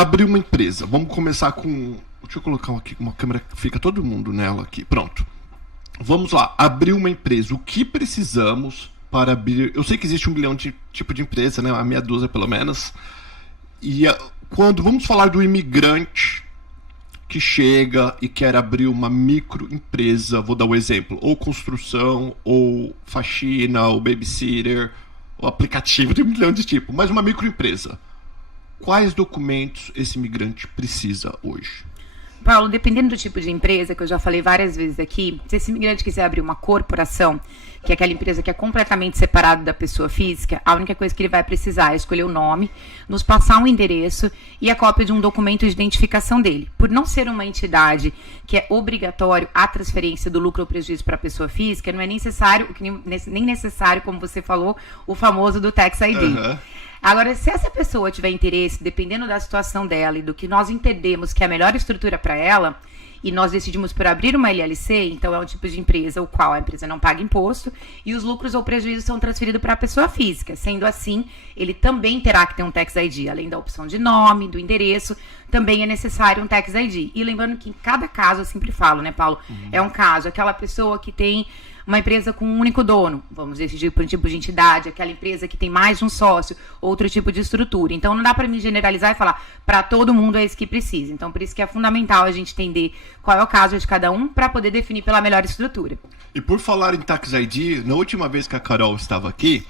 abrir uma empresa. Vamos começar com... Deixa eu colocar aqui uma câmera que fica todo mundo nela aqui. Pronto. Vamos lá. Abrir uma empresa. O que precisamos para abrir... Eu sei que existe 1 milhão de tipo de empresa, né? A meia dúzia, pelo menos. E quando vamos falar do imigrante que chega e quer abrir uma microempresa, vou dar um exemplo, ou construção, ou faxina, ou babysitter, ou aplicativo, tem 1 milhão de tipos, mas uma microempresa. Quais documentos esse imigrante precisa hoje? Paulo, dependendo do tipo de empresa, que eu já falei várias vezes aqui, se esse imigrante quiser abrir uma corporação, que é aquela empresa que é completamente separada da pessoa física, a única coisa que ele vai precisar é escolher o nome, nos passar um endereço e a cópia de um documento de identificação dele. Por não ser uma entidade que é obrigatório a transferência do lucro ou prejuízo para a pessoa física, não é necessário, nem necessário, como você falou, o famoso do Tax ID. Uhum. Agora, se essa pessoa tiver interesse, dependendo da situação dela e do que nós entendemos que é a melhor estrutura para ela, e nós decidimos por abrir uma LLC, então é um tipo de empresa o qual a empresa não paga imposto, e os lucros ou prejuízos são transferidos para a pessoa física. Sendo assim, ele também terá que ter um Tax ID, além da opção de nome, do endereço, também é necessário um Tax ID. E lembrando que em cada caso, eu sempre falo, né, Paulo, é um caso, aquela pessoa que tem uma empresa com um único dono, vamos decidir por um tipo de entidade, aquela empresa que tem mais de um sócio, outro tipo de estrutura. Então, não dá para me generalizar e falar, para todo mundo é isso que precisa. Então, por isso que é fundamental a gente entender qual é o caso de cada um, para poder definir pela melhor estrutura. E por falar em Tax ID, na última vez que a Carol estava aqui,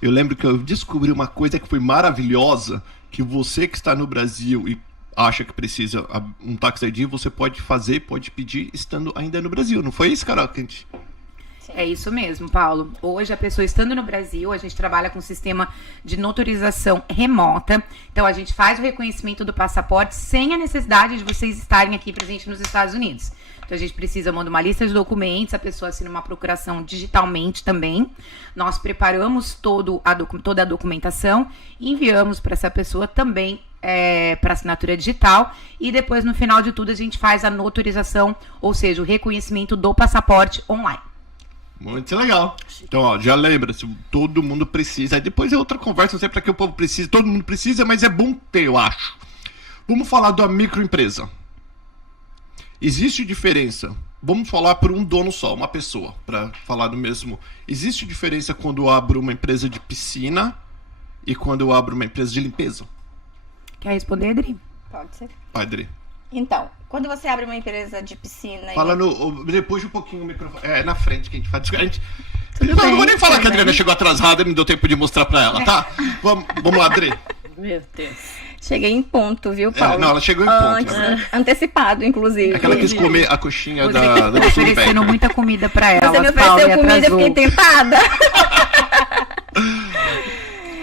eu lembro que eu descobri uma coisa que foi maravilhosa, que você que está no Brasil e acha que precisa um Tax ID, você pode fazer, pode pedir, estando ainda no Brasil. Não foi isso, Carol, que a gente... É isso mesmo, Paulo. Hoje, a pessoa estando no Brasil, a gente trabalha com um sistema de notorização remota. Então, a gente faz o reconhecimento do passaporte sem a necessidade de vocês estarem aqui presentes nos Estados Unidos. Então, a gente precisa mandar uma lista de documentos, a pessoa assina uma procuração digitalmente também. Nós preparamos toda a documentação e enviamos para essa pessoa também para assinatura digital. E depois, no final de tudo, a gente faz a notorização, ou seja, o reconhecimento do passaporte online. Muito legal. Então, ó, já lembra, se todo mundo precisa. Aí depois é outra conversa, não sei para que o povo precisa. Todo mundo precisa, mas é bom ter, eu acho. Vamos falar da microempresa. Existe diferença. Vamos falar por um dono só, uma pessoa, para falar do mesmo. Existe diferença quando eu abro uma empresa de piscina e quando eu abro uma empresa de limpeza? Quer responder, Adri? Pode ser. Vai, Adri. Então, quando você abre uma empresa de piscina... Fala depois de um pouquinho o microfone. É na frente que a gente faz. Não vou nem falar que a Adriana chegou atrasada e não deu tempo de mostrar pra ela, tá? Vamos lá, Adri. Meu Deus. Cheguei em ponto, viu, Paulo? Não, ela chegou em ponto. Né? Antecipado, inclusive. É que ela quis comer a coxinha da oferecendo muita comida pra ela. Você me Paulo, ofereceu comida, eu fiquei tentada.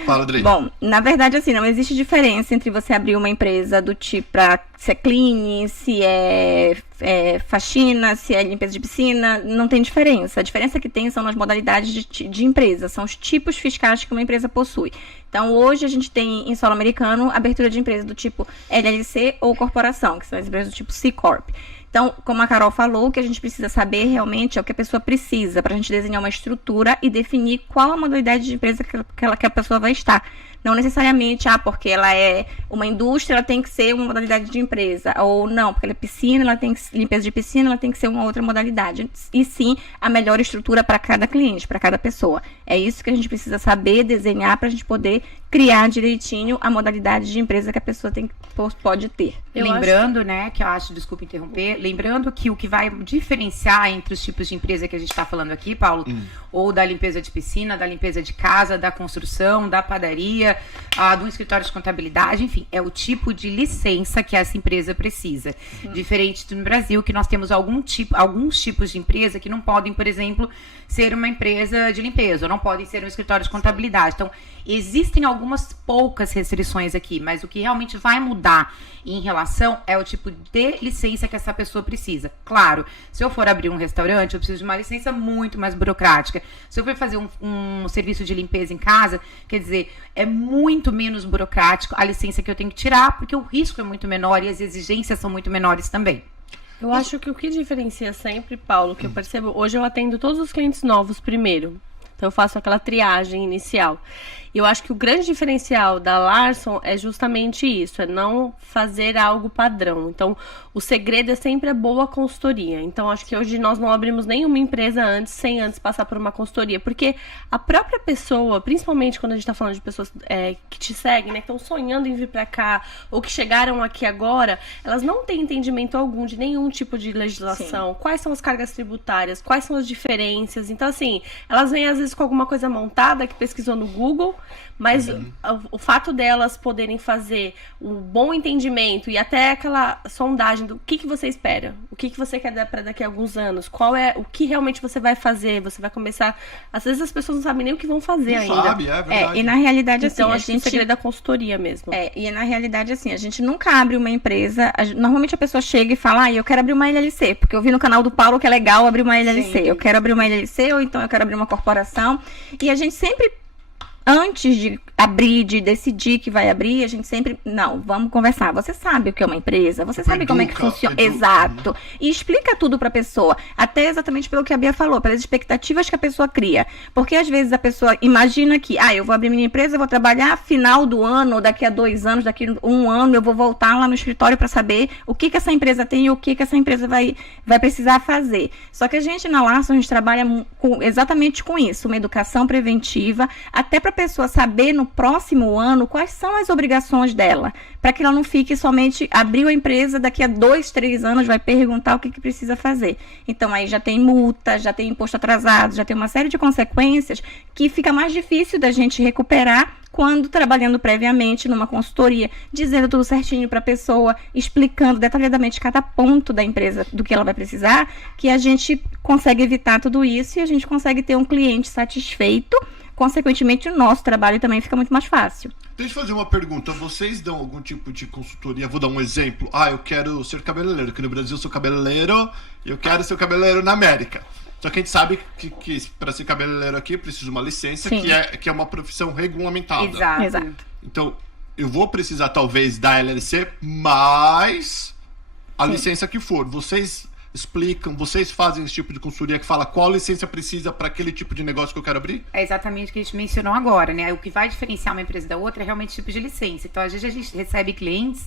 Fala, Adri. Bom, na verdade, assim, não existe diferença entre você abrir uma empresa do tipo se é clean, se é faxina, se é limpeza de piscina, não tem diferença. A diferença que tem são nas modalidades de empresa, são os tipos fiscais que uma empresa possui. Então, hoje a gente tem em solo americano abertura de empresa do tipo LLC ou corporação, que são as empresas do tipo C Corp. Então, como a Carol falou, o que a gente precisa saber realmente é o que a pessoa precisa para a gente desenhar uma estrutura e definir qual a modalidade de empresa que a pessoa vai estar. Não necessariamente, porque ela é uma indústria, ela tem que ser uma modalidade de empresa. Ou não, porque ela é piscina, ela tem que limpeza de piscina, ela tem que ser uma outra modalidade. E sim, a melhor estrutura para cada cliente, para cada pessoa. É isso que a gente precisa saber desenhar para a gente poder criar direitinho a modalidade de empresa que a pessoa pode ter. Lembrando, né, que eu acho, desculpa interromper, lembrando que o que vai diferenciar entre os tipos de empresa que a gente está falando aqui, Paulo, ou da limpeza de piscina, da limpeza de casa, da construção, da padaria, do escritório de contabilidade, enfim, é o tipo de licença que essa empresa precisa. Diferente do Brasil, que nós temos alguns tipos de empresa que não podem, por exemplo, ser uma empresa de limpeza, ou não podem ser um escritório de contabilidade. Então, existem algumas poucas restrições aqui, mas o que realmente vai mudar em relação é o tipo de licença que essa pessoa precisa. Claro, se eu for abrir um restaurante, eu preciso de uma licença muito mais burocrática. Se eu for fazer um serviço de limpeza em casa, quer dizer, é muito menos burocrático a licença que eu tenho que tirar, porque o risco é muito menor e as exigências são muito menores também. Eu acho que o que diferencia sempre, Paulo, que eu percebo, hoje eu atendo todos os clientes novos primeiro. Então eu faço aquela triagem inicial. E eu acho que o grande diferencial da Larson é justamente isso, é não fazer algo padrão. Então, o segredo é sempre a boa consultoria. Então, acho que hoje nós não abrimos nenhuma empresa sem antes passar por uma consultoria, porque a própria pessoa, principalmente quando a gente está falando de pessoas que te seguem, né, que estão sonhando em vir para cá, ou que chegaram aqui agora, elas não têm entendimento algum de nenhum tipo de legislação. Sim. Quais são as cargas tributárias, quais são as diferenças. Então, assim, elas vêm às vezes com alguma coisa montada que pesquisou no Google, mas o fato delas poderem fazer um bom entendimento e até aquela sondagem do que você espera, o que você quer dar para daqui a alguns anos, o que realmente você vai fazer, você vai começar... Às vezes as pessoas não sabem nem o que vão fazer ainda. Sabe, é verdade. E na realidade, assim, então, acho que o segredo da consultoria mesmo. E na realidade, assim, a gente nunca abre uma empresa... Normalmente a pessoa chega e fala, eu quero abrir uma LLC, porque eu vi no canal do Paulo que é legal abrir uma LLC. Sim. Eu quero abrir uma LLC, ou então eu quero abrir uma corporação. E a gente sempre... Antes de abrir, de decidir que vai abrir, a gente sempre... Não, vamos conversar. Você sabe o que é uma empresa? Você sabe como é que funciona? Exato. E explica tudo pra pessoa. Até exatamente pelo que a Bia falou, pelas expectativas que a pessoa cria. Porque às vezes a pessoa imagina que, eu vou abrir minha empresa, eu vou trabalhar final do ano, ou daqui a 2 anos, daqui a 1 ano, eu vou voltar lá no escritório pra saber o que essa empresa tem e o que essa empresa vai precisar fazer. Só que a gente, na Larson, a gente trabalha exatamente com isso. Uma educação preventiva, até pra pessoa saber no próximo ano quais são as obrigações dela, para que ela não fique somente abriu a empresa, daqui a 2, 3 anos vai perguntar o que precisa fazer. Então aí já tem multa, já tem imposto atrasado, já tem uma série de consequências que fica mais difícil da gente recuperar quando trabalhando previamente numa consultoria, dizendo tudo certinho para a pessoa, explicando detalhadamente cada ponto da empresa do que ela vai precisar, que a gente consegue evitar tudo isso e a gente consegue ter um cliente satisfeito. Consequentemente, o nosso trabalho também fica muito mais fácil. Deixa eu fazer uma pergunta. Vocês dão algum tipo de consultoria? Vou dar um exemplo. Eu quero ser cabeleireiro. Aqui no Brasil eu sou cabeleireiro e eu quero ser cabeleireiro na América. Só que a gente sabe que para ser cabeleireiro aqui precisa de uma licença que é uma profissão regulamentada. Exato. Então, eu vou precisar talvez da LLC, mas a licença que for. Vocês explicam, vocês fazem esse tipo de consultoria que fala qual licença precisa para aquele tipo de negócio que eu quero abrir? É exatamente o que a gente mencionou agora, né? O que vai diferenciar uma empresa da outra é realmente o tipo de licença. Então, às vezes a gente recebe clientes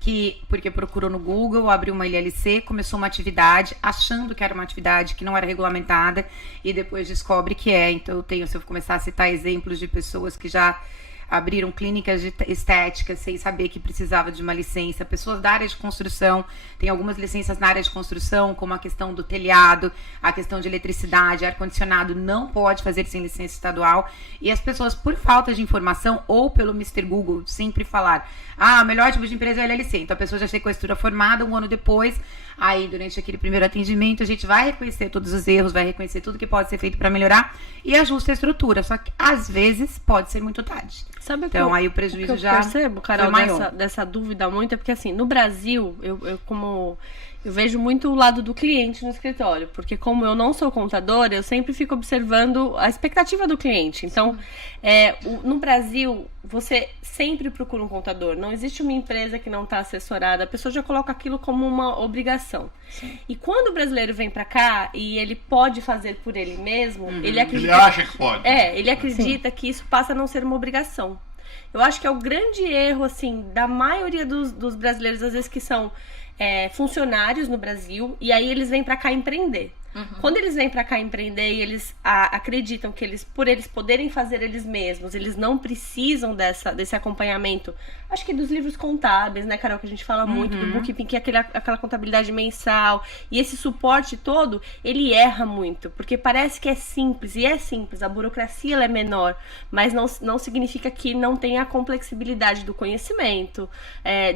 que, porque procurou no Google, abriu uma LLC, começou uma atividade, achando que era uma atividade que não era regulamentada e depois descobre que é. Então, se eu começar a citar exemplos de pessoas que já abriram clínicas de estética sem saber que precisava de uma licença, pessoas da área de construção, tem algumas licenças na área de construção, como a questão do telhado, a questão de eletricidade, ar-condicionado, não pode fazer sem licença estadual, e as pessoas, por falta de informação, ou pelo Mr. Google, sempre falar, o melhor tipo de empresa é a LLC, então a pessoa já tem com a estrutura formada, 1 ano depois, aí durante aquele primeiro atendimento, a gente vai reconhecer todos os erros, vai reconhecer tudo que pode ser feito para melhorar, e ajusta a estrutura, só que às vezes pode ser muito tarde. Sabe então, aí o prejuízo que eu percebo, Carol, dessa dúvida muito, é porque assim, no Brasil, eu vejo muito o lado do cliente no escritório, porque como eu não sou contadora, eu sempre fico observando a expectativa do cliente. Então, no Brasil, você sempre procura um contador. Não existe uma empresa que não está assessorada. A pessoa já coloca aquilo como uma obrigação. Sim. E quando o brasileiro vem para cá e ele pode fazer por ele mesmo, ele acredita... Ele acha que pode. Ele acredita que isso passa a não ser uma obrigação. Eu acho que é o grande erro, assim, da maioria dos brasileiros, às vezes, que são funcionários no Brasil, e aí eles vêm pra cá empreender. Quando eles vêm pra cá empreender e eles acreditam que por eles poderem fazer eles mesmos, eles não precisam desse acompanhamento, acho que dos livros contábeis, né, Carol, que a gente fala muito, do bookkeeping, que é aquela contabilidade mensal, e esse suporte todo, ele erra muito, porque parece que é simples, e é simples, a burocracia ela é menor, mas não significa que não tenha a complexibilidade do conhecimento,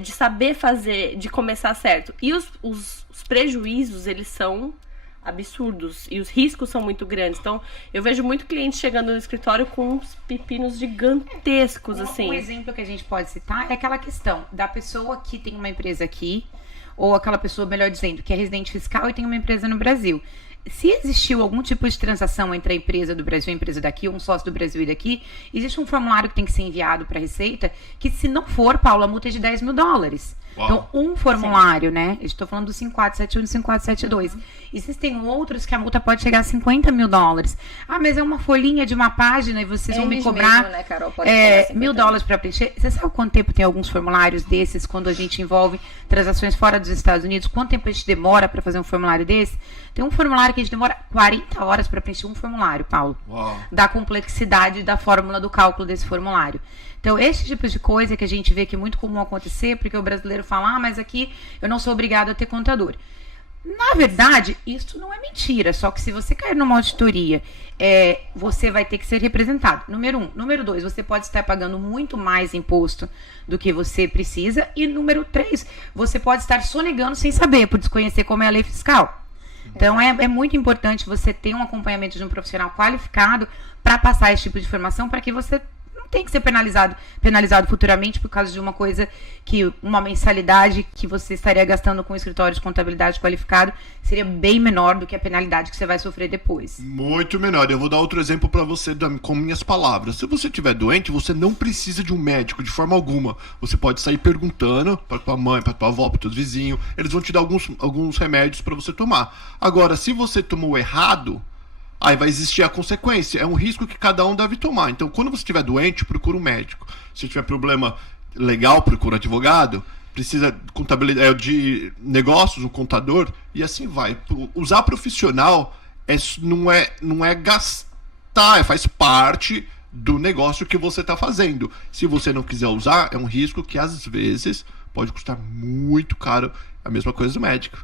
de saber fazer, de começar certo. E os prejuízos, eles são absurdos e os riscos são muito grandes. Então, eu vejo muito cliente chegando no escritório com uns pepinos gigantescos, assim. Um exemplo que a gente pode citar é aquela questão da pessoa que tem uma empresa aqui, ou aquela pessoa, melhor dizendo, que é residente fiscal e tem uma empresa no Brasil. Se existiu algum tipo de transação entre a empresa do Brasil e a empresa daqui, ou um sócio do Brasil e daqui, existe um formulário que tem que ser enviado para a Receita, que se não for, Paulo, a multa é de $10 mil. Então, um formulário, né? Eu estou falando do 5471 e do 5472. Existem outros que a multa pode chegar a $50 mil. Ah, mas é uma folhinha de uma página e vocês vão me cobrar mesmo, né, Carol? Pode cobrar $1.000 para preencher. Você sabe quanto tempo tem alguns formulários desses quando a gente envolve transações fora dos Estados Unidos? Quanto tempo a gente demora para fazer um formulário desse? Tem um formulário que a gente demora 40 horas para preencher um formulário, Paulo. Da complexidade da fórmula do cálculo desse formulário. Então, esse tipo de coisa que a gente vê que é muito comum acontecer, porque o brasileiro fala, mas aqui eu não sou obrigado a ter contador. Na verdade, isso não é mentira, só que se você cair numa auditoria, você vai ter que ser representado. Número 1. Número 2, você pode estar pagando muito mais imposto do que você precisa. E número 3, você pode estar sonegando sem saber, por desconhecer como é a lei fiscal. Então, é muito importante você ter um acompanhamento de um profissional qualificado para passar esse tipo de informação, para que você tem que ser penalizado futuramente por causa de uma coisa uma mensalidade que você estaria gastando com um escritório de contabilidade qualificado seria bem menor do que a penalidade que você vai sofrer depois. Muito menor. Eu vou dar outro exemplo para você com minhas palavras. Se você estiver doente, você não precisa de um médico de forma alguma. Você pode sair perguntando para tua mãe, para tua avó, para teus vizinhos. Eles vão te dar alguns remédios para você tomar. Agora, se você tomou errado, aí vai existir a consequência. É um risco que cada um deve tomar. Então, quando você estiver doente, procura um médico. Se tiver problema legal, procura um advogado. Precisa de contabilidade, de negócios, um contador. E assim vai. Usar profissional não é gastar, faz parte do negócio que você está fazendo. Se você não quiser usar, é um risco que às vezes pode custar muito caro. A mesma coisa do médico.